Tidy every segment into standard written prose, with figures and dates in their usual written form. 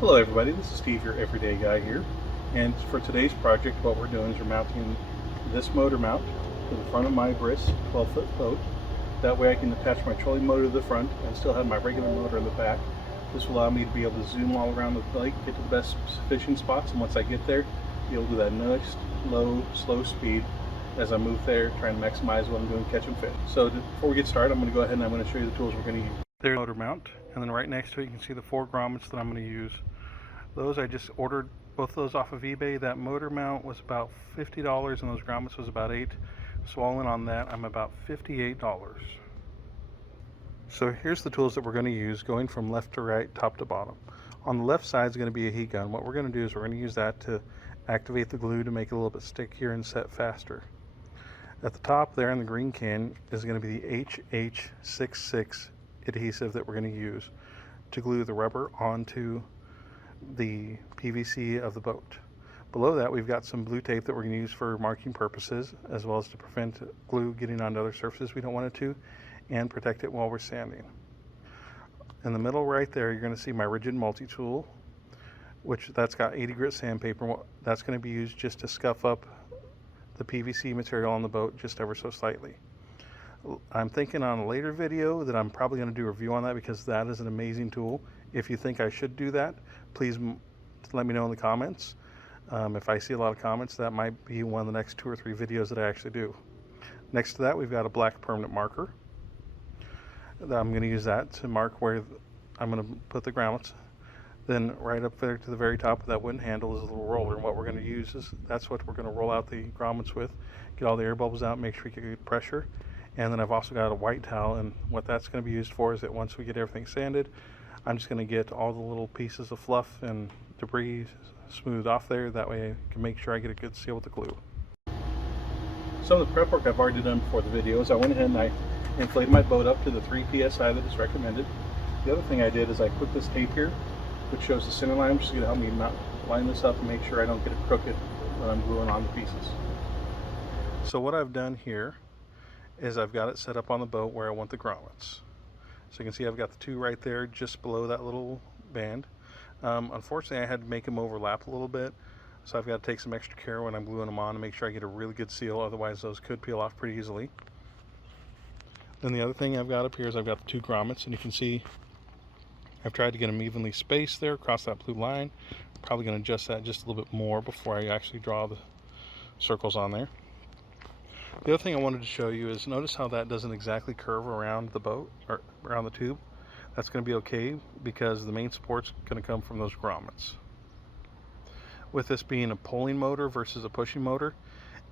Hello everybody, this is Steve, your everyday guy here, and for today's project what we're doing is we're mounting this motor mount to the front of my Bris 12-foot boat. That way I can attach my trolling motor to the front and still have my regular motor in the back. This will allow me to be able to zoom all around the lake, get to the best fishing spots, and once I get there, be able to do that nice, low, slow speed as I move there, trying to maximize what I'm doing catching fish. So before we get started, I'm going to go ahead and I'm going to show you the tools we're going to use. There's the motor mount, and then right next to it you can see the 4 grommets that I'm going to use. Those I just ordered both of those off of eBay. That motor mount was about $50 and those grommets was about $8. So all in on that, I'm about $58. So here's the tools that we're going to use going from left to right, top to bottom. On the left side is going to be a heat gun. What we're going to do is we're going to use that to activate the glue to make it a little bit stickier and set faster. At the top there in the green can is going to be the HH66 adhesive that we're going to use to glue the rubber onto the PVC of the boat. Below that we've got some blue tape that we're going to use for marking purposes, as well as to prevent glue getting onto other surfaces we don't want it to, and protect it while we're sanding. In the middle right there you're going to see my rigid multi-tool, which that's got 80 grit sandpaper. That's going to be used just to scuff up the PVC material on the boat just ever so slightly. I'm thinking on a later video that I'm probably going to do a review on that because that is an amazing tool. If you think I should do that, please let me know in the comments. If I see a lot of comments, that might be one of the next 2 or 3 videos that I actually do. Next to that, we've got a black permanent marker. I'm going to use that to mark where I'm going to put the grommets. Then right up there to the very top of that wooden handle is a little roller, and what we're going to use is that's what we're going to roll out the grommets with, get all the air bubbles out, make sure you get good pressure. And then I've also got a white towel, and what that's going to be used for is that once we get everything sanded, I'm just going to get all the little pieces of fluff and debris smoothed off there. That way I can make sure I get a good seal with the glue. Some of the prep work I've already done before the video is I went ahead and I inflated my boat up to the 3 psi that is recommended. The other thing I did is I put this tape here, which shows the center line, which is going to help me line this up and make sure I don't get it crooked when I'm gluing on the pieces. So what I've done here is I've got it set up on the boat where I want the grommets. So you can see I've got the 2 right there just below that little band. Unfortunately I had to make them overlap a little bit, so I've got to take some extra care when I'm gluing them on to make sure I get a really good seal, otherwise those could peel off pretty easily. Then the other thing I've got up here is I've got the 2 grommets, and you can see I've tried to get them evenly spaced there across that blue line. I'm probably going to adjust that just a little bit more before I actually draw the circles on there. The other thing I wanted to show you is notice how that doesn't exactly curve around the boat or around the tube. That's going to be okay because the main support's going to come from those grommets. With this being a pulling motor versus a pushing motor,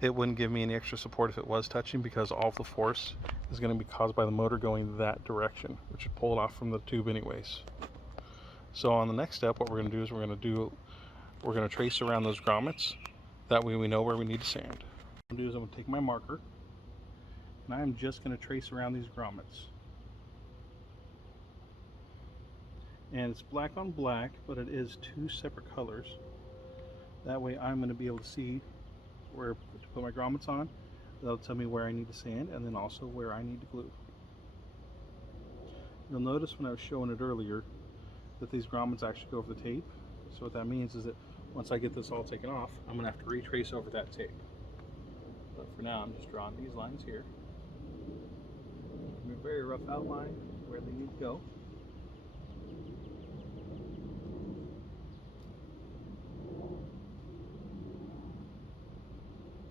it wouldn't give me any extra support if it was touching because all of the force is going to be caused by the motor going that direction, which would pull it off from the tube anyways. So on the next step, what we're going to do is we're going to trace around those grommets. That way we know where we need to sand. What I'm going to do is I'm going to take my marker and I'm just going to trace around these grommets. And it's black on black, but it is 2 separate colors. That way I'm going to be able to see where to put my grommets on. That'll tell me where I need to sand and then also where I need to glue. You'll notice when I was showing it earlier that these grommets actually go over the tape. So what that means is that once I get this all taken off, I'm going to have to retrace over that tape. But for now, I'm just drawing these lines here. A very rough outline where they need to go.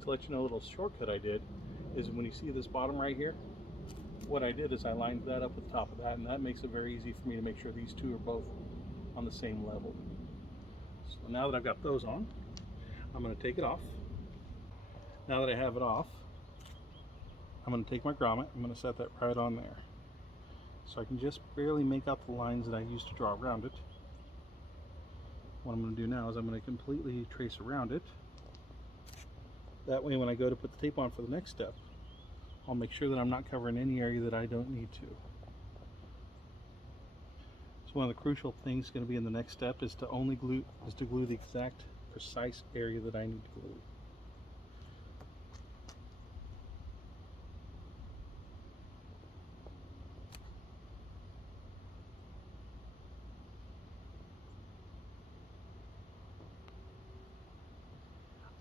To let you know, a little shortcut I did is when you see this bottom right here, what I did is I lined that up with the top of that, and that makes it very easy for me to make sure these 2 are both on the same level. So now that I've got those on, I'm going to take it off. Now that I have it off, I'm going to take my grommet, I'm going to set that right on there. So I can just barely make out the lines that I used to draw around it. What I'm going to do now is I'm going to completely trace around it. That way when I go to put the tape on for the next step, I'll make sure that I'm not covering any area that I don't need to. So one of the crucial things going to be in the next step is to glue the exact precise area that I need to glue.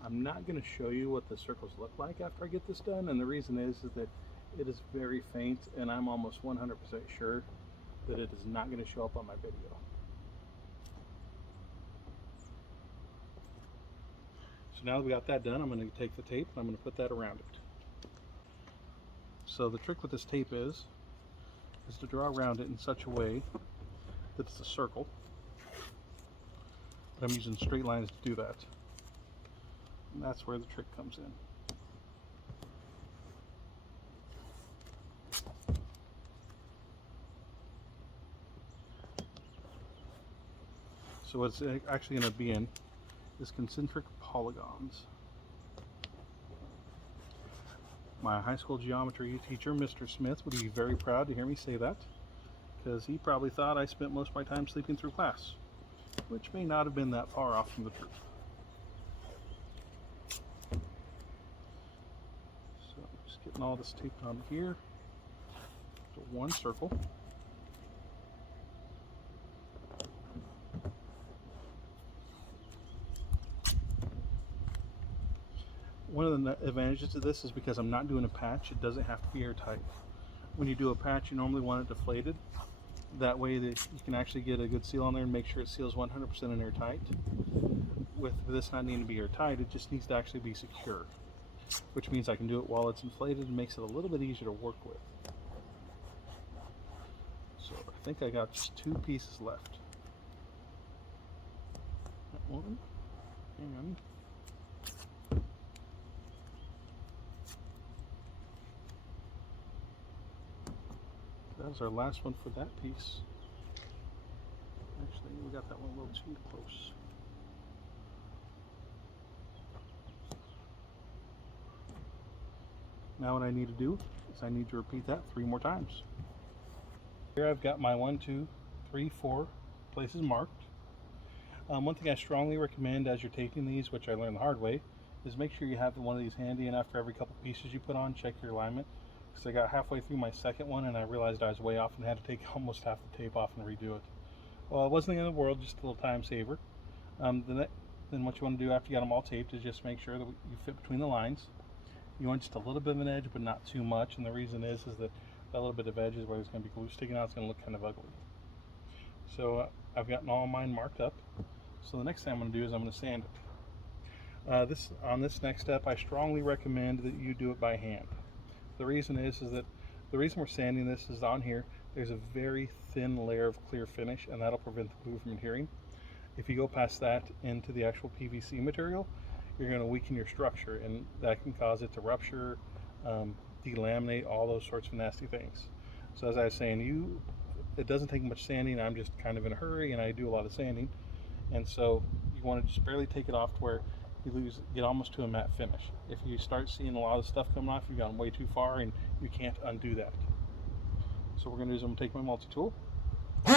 I'm not going to show you what the circles look like after I get this done, and the reason is that it is very faint, and I'm almost 100% sure that it is not going to show up on my video. So now that we got that done, I'm going to take the tape and I'm going to put that around it. So the trick with this tape is to draw around it in such a way that it's a circle. But I'm using straight lines to do that. And that's where the trick comes in. So what it's actually going to be in is concentric polygons. My high school geometry teacher, Mr. Smith, would be very proud to hear me say that, because he probably thought I spent most of my time sleeping through class, which may not have been that far off from the truth. So just getting all this taped on here to one circle. One of the advantages of this is because I'm not doing a patch, it doesn't have to be airtight. When you do a patch, you normally want it deflated. That way that you can actually get a good seal on there and make sure it seals 100% in airtight. With this not needing to be airtight, it just needs to actually be secure, which means I can do it while it's inflated and makes it a little bit easier to work with. So I think I got just 2 pieces left. That one, and that was our last one for that piece. Actually, we got that one a little too close. Now what I need to do is I need to repeat that 3 more times. Here I've got my 1, 2, 3, 4 places marked. One thing I strongly recommend as you're taping these, which I learned the hard way, is make sure you have one of these handy, and after every couple pieces you put on, check your alignment. Because I got halfway through my second one and I realized I was way off and had to take almost half the tape off and redo it. Well, it wasn't the end of the world, just a little time saver. Then what you want to do after you got them all taped is just make sure that you fit between the lines. You want just a little bit of an edge, but not too much, and the reason is that that little bit of edge is where there's going to be glue sticking out. It's going to look kind of ugly. So I've gotten all mine marked up. So the next thing I'm going to do is I'm going to sand it. On this next step, I strongly recommend that you do it by hand. The reason is that the reason we're sanding this is on here, there's a very thin layer of clear finish, and that'll prevent the glue from adhering. If you go past that into the actual PVC material, you're going to weaken your structure, and that can cause it to rupture, delaminate, all those sorts of nasty things. So as I was saying, it doesn't take much sanding. I'm just kind of in a hurry and I do a lot of sanding, and so you want to just barely take it off to where you get almost to a matte finish. If you start seeing a lot of stuff coming off, you've gone way too far and you can't undo that. So what we're going to do is I'm going to take my multi-tool. As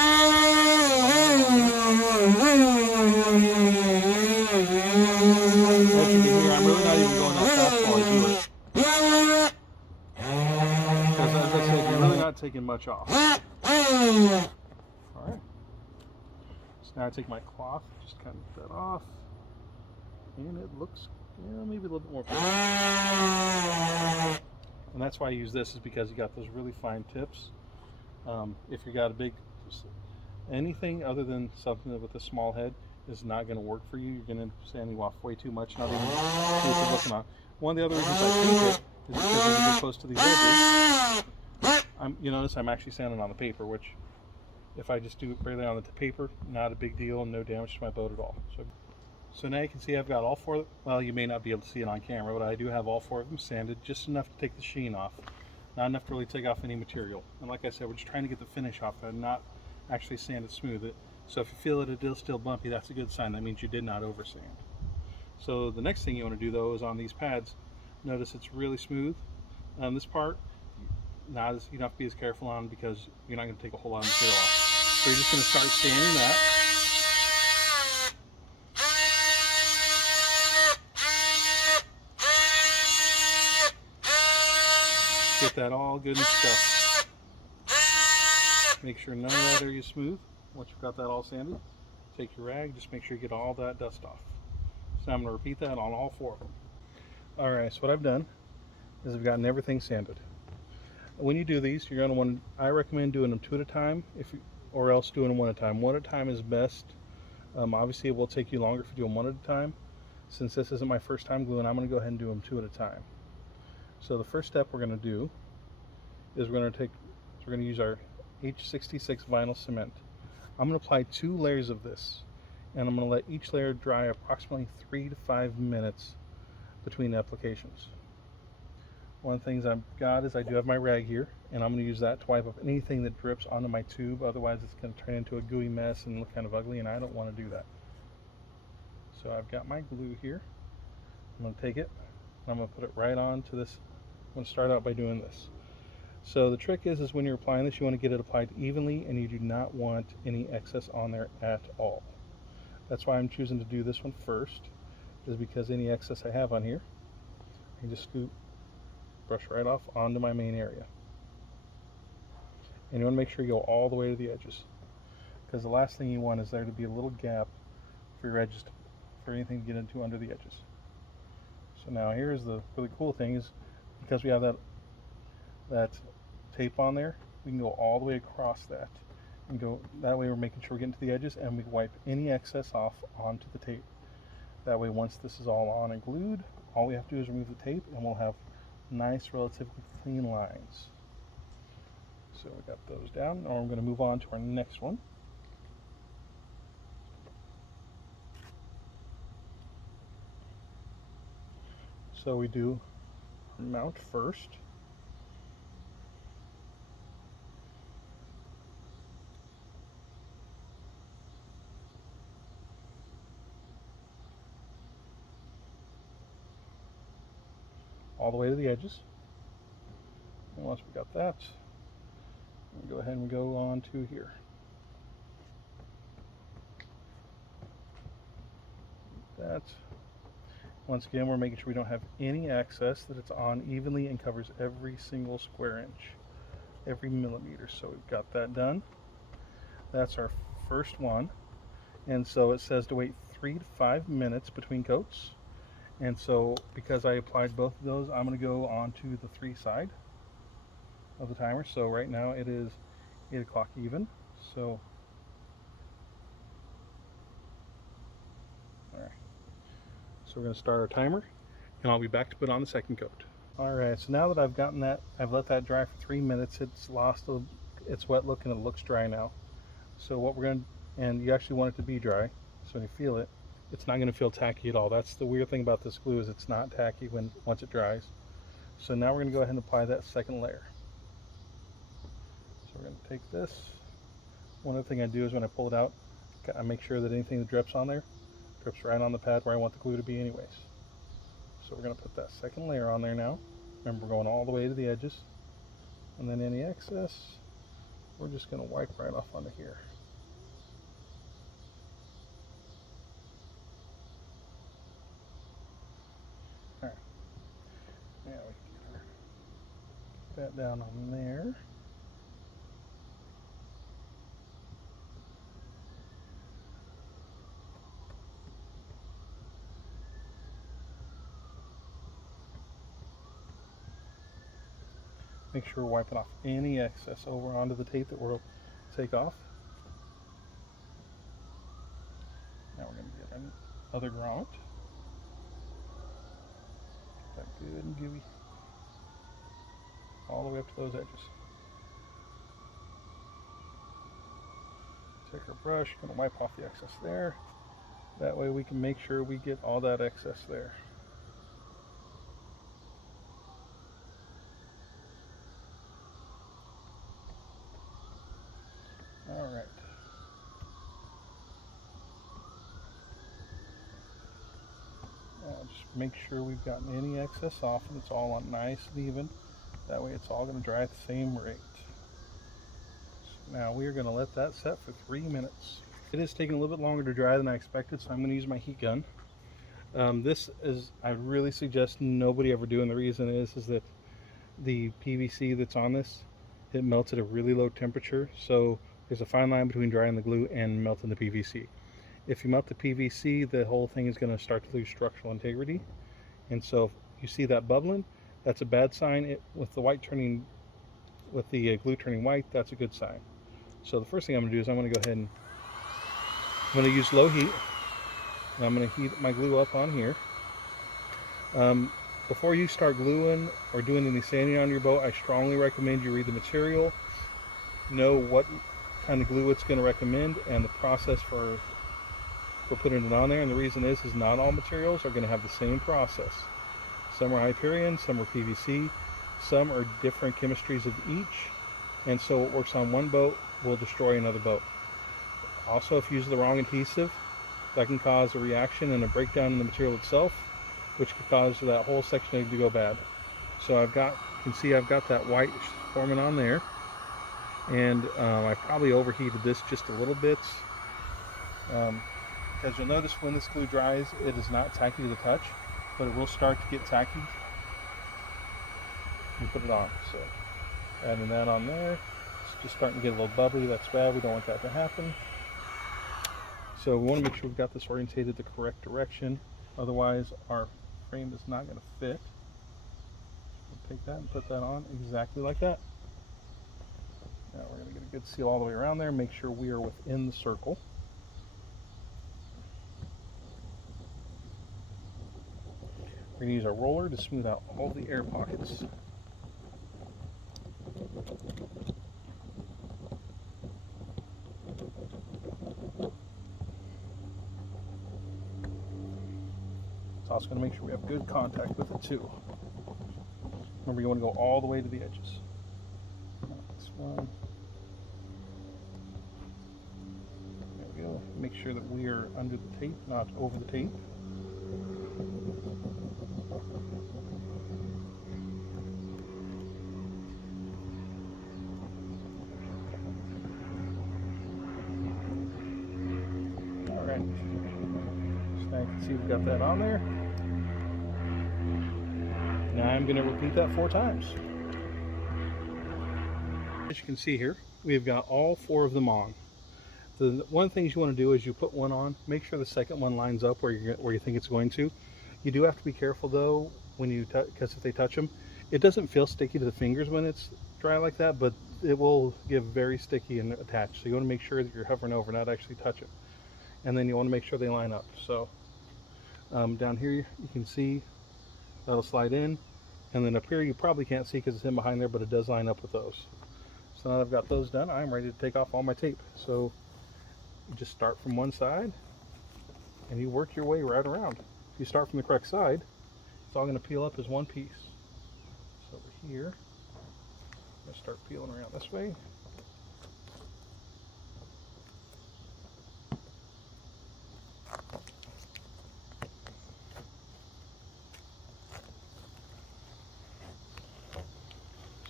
you can hear, I'm really not even going that fast while I do it. Because as I said, you're really not taking much off. Alright. So now I take my cloth, just kind of get that off. And it looks, maybe a little bit more perfect. And that's why I use this, is because you got those really fine tips. If you got a big, anything other than something with a small head is not going to work for you. You're going to end up sanding off way too much, not even see what you're looking on. One of the other reasons I tape it is because when you get close to these edges, you notice I'm actually sanding on the paper, which if I just do it barely on the paper, not a big deal, no damage to my boat at all. So now you can see I've got all 4, well, you may not be able to see it on camera, but I do have all 4 of them sanded, just enough to take the sheen off. Not enough to really take off any material. And like I said, we're just trying to get the finish off and not actually sand it, smooth it. So if you feel that it is still bumpy, that's a good sign. That means you did not over sand. So the next thing you want to do though is on these pads, notice it's really smooth. This part, you don't have to be as careful on, because you're not going to take a whole lot of material off. So you're just going to start sanding that. Get that all good and stuff. Make sure none of that area is smooth. Once you've got that all sanded, take your rag, just make sure you get all that dust off. So I'm going to repeat that on all 4 of them. Alright, so what I've done is I've gotten everything sanded. When you do these, you're going to want, I recommend doing them 2 at a time, or else doing them 1 at a time. 1 at a time is best. Obviously it will take you longer if you do them 1 at a time. Since this isn't my first time gluing, I'm going to go ahead and do them 2 at a time. So the first step we're going to do is we're going to use our H66 vinyl cement. I'm going to apply 2 layers of this, and I'm going to let each layer dry approximately 3 to 5 minutes between applications. One of the things I've got is I do have my rag here, and I'm going to use that to wipe up anything that drips onto my tube. Otherwise it's going to turn into a gooey mess and look kind of ugly, and I don't want to do that. So I've got my glue here. I'm going to take it, and I'm going to put it right onto this. I'm going to start out by doing this. So the trick is when you're applying this, you want to get it applied evenly, and you do not want any excess on there at all. That's why I'm choosing to do this one first, is because any excess I have on here, I can just scoop, brush right off onto my main area. And you want to make sure you go all the way to the edges, because the last thing you want is there to be a little gap for your edges, for anything to get into under the edges. So now here's the really cool thing is, because we have that tape on there, we can go all the way across that, and go that way. We're making sure we're getting to the edges, and we wipe any excess off onto the tape. That way, once this is all on and glued, all we have to do is remove the tape, and we'll have nice, relatively clean lines. So we got those down. Now we're going to move on to our next one. So we do mount first. All the way to the edges. And once we got that, we'll go ahead and go on to here. That. Once again, we're making sure we don't have any excess, that it's on evenly and covers every single square inch, every millimeter. So we've got that done. That's our first one. And so it says to wait 3 to 5 minutes between coats. And so because I applied both of those, I'm going to go on to the 3 side of the timer. So right now it is 8 o'clock even. So alright. So we're going to start our timer, and I'll be back to put on the second coat. Alright, so now that I've gotten that, I've let that dry for 3 minutes. It's lost its wet look, and it looks dry now. So what we're going to, and you actually want it to be dry, so when you feel it, it's not going to feel tacky at all. That's the weird thing about this glue, is it's not tacky once it dries. So now we're going to go ahead and apply that second layer. So we're going to take this. One other thing I do is when I pull it out, I make sure that anything that drips on there drips right on the pad where I want the glue to be anyways. So we're going to put that second layer on there now. Remember, we're going all the way to the edges. And then any excess, we're just going to wipe right off onto here. Alright. Now we can get that down on there. Make sure we're wiping off any excess over onto the tape that we'll take off. Now we're going to get another grommet. Get that good and gooey all the way up to those edges. Take our brush, going to wipe off the excess there. That way we can make sure we get all that excess there. Alright. Now just make sure we've gotten any excess off and it's all on nice and even. That way it's all going to dry at the same rate. So now we are going to let that set for 3 minutes. It is taking a little bit longer to dry than I expected, so I'm going to use my heat gun. This is, I really suggest nobody ever do, and the reason is that the PVC that's on this, it melts at a really low temperature, so there's a fine line between drying the glue and melting the PVC. If you melt the PVC, the whole thing is going to start to lose structural integrity. And so if you see that bubbling, that's a bad sign. With the glue turning white, that's a good sign. So the first thing I'm going to do is I'm going to go ahead and I'm going to use low heat. And I'm going to heat my glue up on here. Before you start gluing or doing any sanding on your boat, I strongly recommend you read the material, know what kind of glue it's going to recommend, and the process for putting it on there. And the reason is not all materials are going to have the same process. Some are Hyperion, some are PVC, some are different chemistries of each, and so what works on one boat will destroy another boat. Also, if you use the wrong adhesive, that can cause a reaction and a breakdown in the material itself, which could cause that whole section to go bad. So you can see I've got that white forming on there, and I probably overheated this just a little bit, because you'll notice when this glue dries, it is not tacky to the touch, but it will start to get tacky. You put it on. So adding that on there, it's just starting to get a little bubbly. That's bad. We don't want that to happen. So we want to make sure we've got this orientated the correct direction. Otherwise, our frame is not going to fit. We'll take that and put that on exactly like that. Now we're going to get a good seal all the way around there. Make sure we are within the circle. We're going to use our roller to smooth out all the air pockets. It's also going to make sure we have good contact with it too. Remember, you want to go all the way to the edges. This one. There we go. Make sure that we are under the tape, not over the tape. Alright. So now you can see we've got that on there. Now I'm going to repeat that 4 times. As you can see here, we've got all 4 of them on. One of the things you want to do is you put one on, make sure the second one lines up where you think it's going to. You do have to be careful though when you because if they touch them, it doesn't feel sticky to the fingers when it's dry like that, but it will get very sticky and attached. So you want to make sure that you're hovering over, not actually touch it. And then you want to make sure they line up. So down here you can see that'll slide in, and then up here you probably can't see because it's in behind there, but it does line up with those. So now that I've got those done, I'm ready to take off all my tape. So you just start from one side and you work your way right around. If you start from the correct side, it's all going to peel up as one piece. So over here, I'm going to start peeling around this way.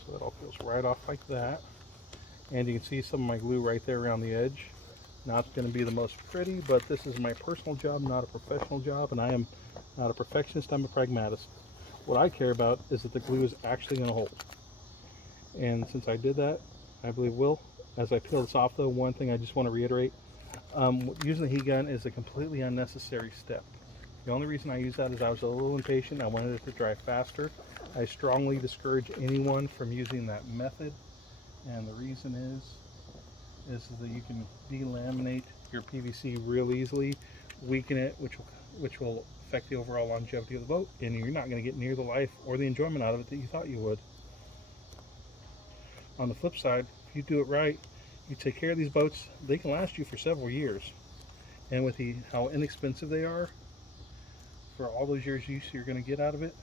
So that all peels right off like that. And you can see some of my glue right there around the edge. Not going to be the most pretty, but this is my personal job, not a professional job, and I am not a perfectionist, I'm a pragmatist. What I care about is that the glue is actually going to hold. And since I did that, I believe it will. As I peel this off though, one thing I just want to reiterate, using the heat gun is a completely unnecessary step. The only reason I use that is I was a little impatient. I wanted it to dry faster. I strongly discourage anyone from using that method, and the reason is that you can delaminate your PVC real easily, weaken it, which will affect the overall longevity of the boat, and you're not going to get near the life or the enjoyment out of it that you thought you would. On the flip side, if you do it right, you take care of these boats, they can last you for several years. And with how inexpensive they are, for all those years use you're going to get out of it,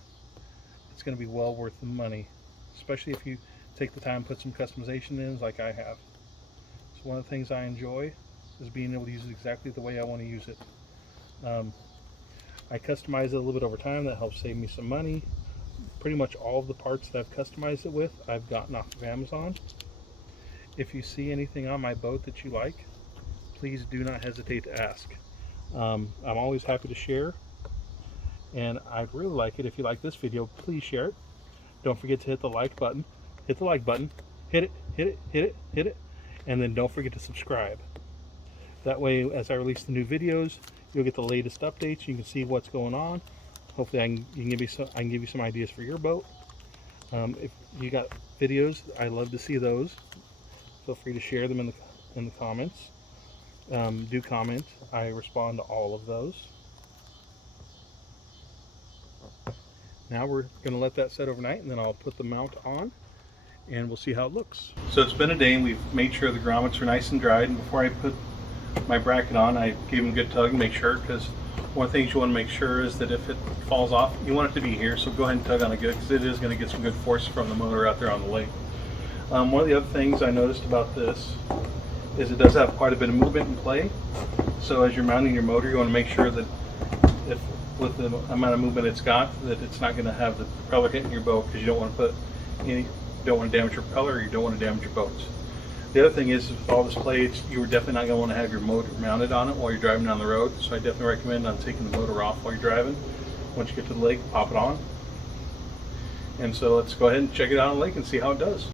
it's going to be well worth the money, especially if you take the time and put some customization in like I have. So one of the things I enjoy is being able to use it exactly the way I want to use it. I customize it a little bit over time. That helps save me some money. Pretty much all of the parts that I've customized it with, I've gotten off of Amazon. If you see anything on my boat that you like, please do not hesitate to ask. I'm always happy to share, and I'd really like it if you like this video, please share it. Don't forget to hit the like button. Hit the like button. Hit it, hit it, hit it, hit it, and then don't forget to subscribe. That way, as I release the new videos, you'll get the latest updates. You can see what's going on. Hopefully, I can give you some ideas for your boat. If you got videos, I love to see those. Feel free to share them in the comments. Do comment. I respond to all of those. Now we're going to let that set overnight, and then I'll put the mount on, and we'll see how it looks. So it's been a day, and we've made sure the grommets are nice and dried. And before I put my bracket on, I gave them a good tug and make sure, because one of the things you want to make sure is that if it falls off, you want it to be here. So go ahead and tug on it good, because it is going to get some good force from the motor out there on the lake. One of the other things I noticed about this is it does have quite a bit of movement in play. So as you're mounting your motor, you want to make sure that if with the amount of movement it's got, that it's not going to have the propeller hitting your boat, because you don't want to don't want to damage your propeller, or you don't want to damage your boats. The other thing is, with all this play, you are definitely not going to want to have your motor mounted on it while you're driving down the road. So I definitely recommend on taking the motor off while you're driving. Once you get to the lake, pop it on. And so let's go ahead and check it out on the lake and see how it does.